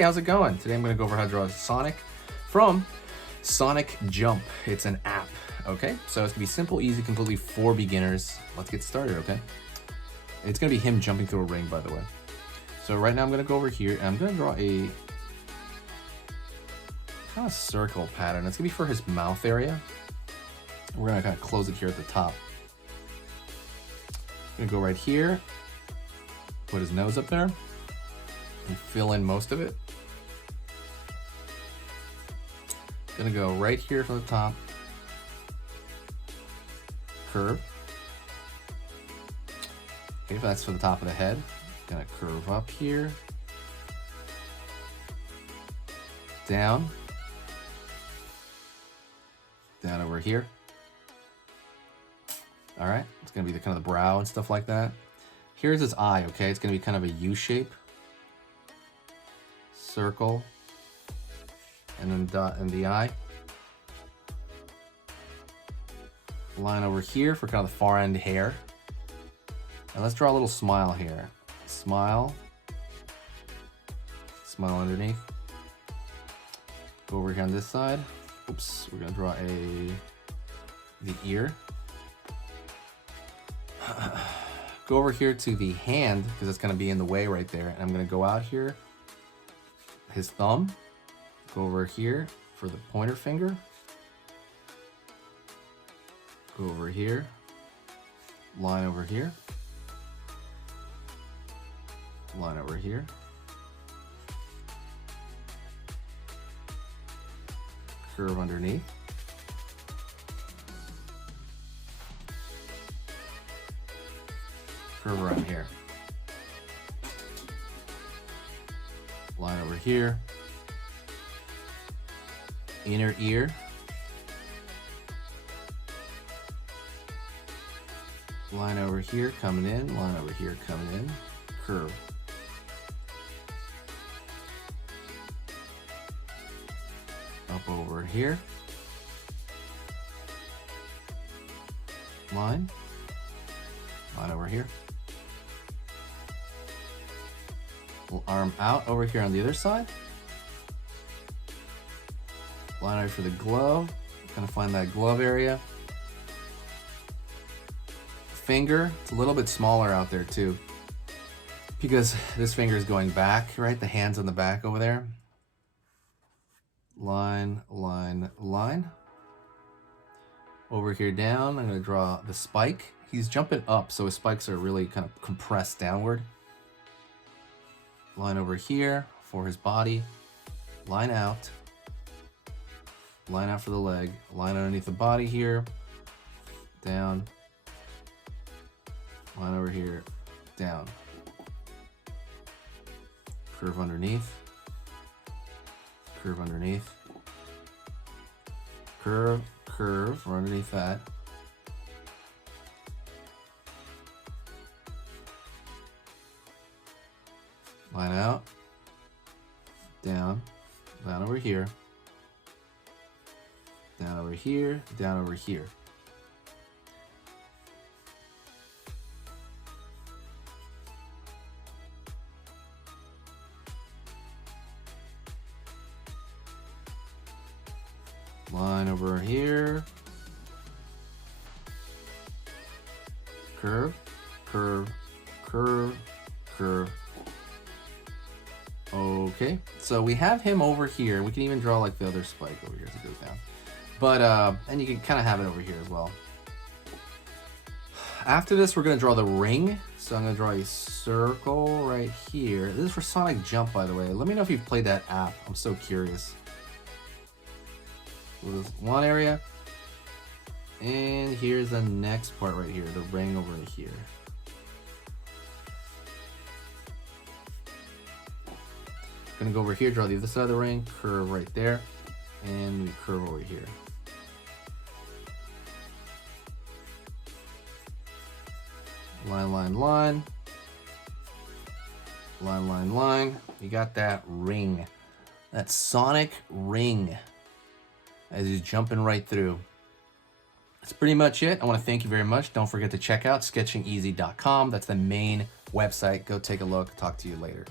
Hey, how's it going? Today I'm going to go over how to draw Sonic from Sonic Jump. It's an app, okay? So it's going to be simple, easy, completely for beginners. Let's get started, okay? It's going to be him jumping through a ring, by the way. So right now I'm going to go over here and I'm going to draw a kind of circle pattern. It's going to be for his mouth area. We're going to kind of close it here at the top. I'm going to go right here, put his nose up there, and fill in most of it. Gonna go right here from the top, curve. Okay, if that's for the top of the head, gonna curve up here, down over here. All right, it's gonna be the kind of the brow and stuff like that. Here's his eye, okay? It's gonna be kind of a U shape. Circle, and then dot in the eye. Line over here for kind of the far end hair. And let's draw a little smile here. Smile. Smile underneath. Go over here on this side. Oops, we're gonna draw the ear. Go over here to the hand, because it's gonna be in the way right there. And I'm gonna go out here. His thumb, go over here for the pointer finger, go over here, line over here, line over here, curve underneath, curve around here. Line over here, inner ear, line over here coming in, line over here coming in, curve. Up over here, line over here. Arm out over here on the other side. Line out for the glove. Gonna find that glove area. Finger, it's a little bit smaller out there too, because this finger is going back, right? The hand's on the back over there. Line, line, line. Over here down, I'm gonna draw the spike. He's jumping up, so his spikes are really kind of compressed downward. Line over here for his body, line out for the leg, line underneath the body here, down, line over here, down, curve underneath, curve underneath, curve, curve, or underneath that. Line out, down over here, down over here, down over here. Line over here, curve, curve, curve, curve. Okay, so we have him over here. We can even draw like the other spike over here as it goes down. But, and you can kind of have it over here as well. After this, we're gonna draw the ring. So I'm gonna draw a circle right here. This is for Sonic Jump, by the way. Let me know if you've played that app. I'm so curious. So there's one area. And here's the next part right here, the ring over here. Gonna go over here, draw the other side of the ring, curve right there, and we curve over here. Line, line, line. Line, line, line. You got that ring. That Sonic ring. As he's jumping right through. That's pretty much it. I want to thank you very much. Don't forget to check out sketchingeasy.com. That's the main website. Go take a look. Talk to you later.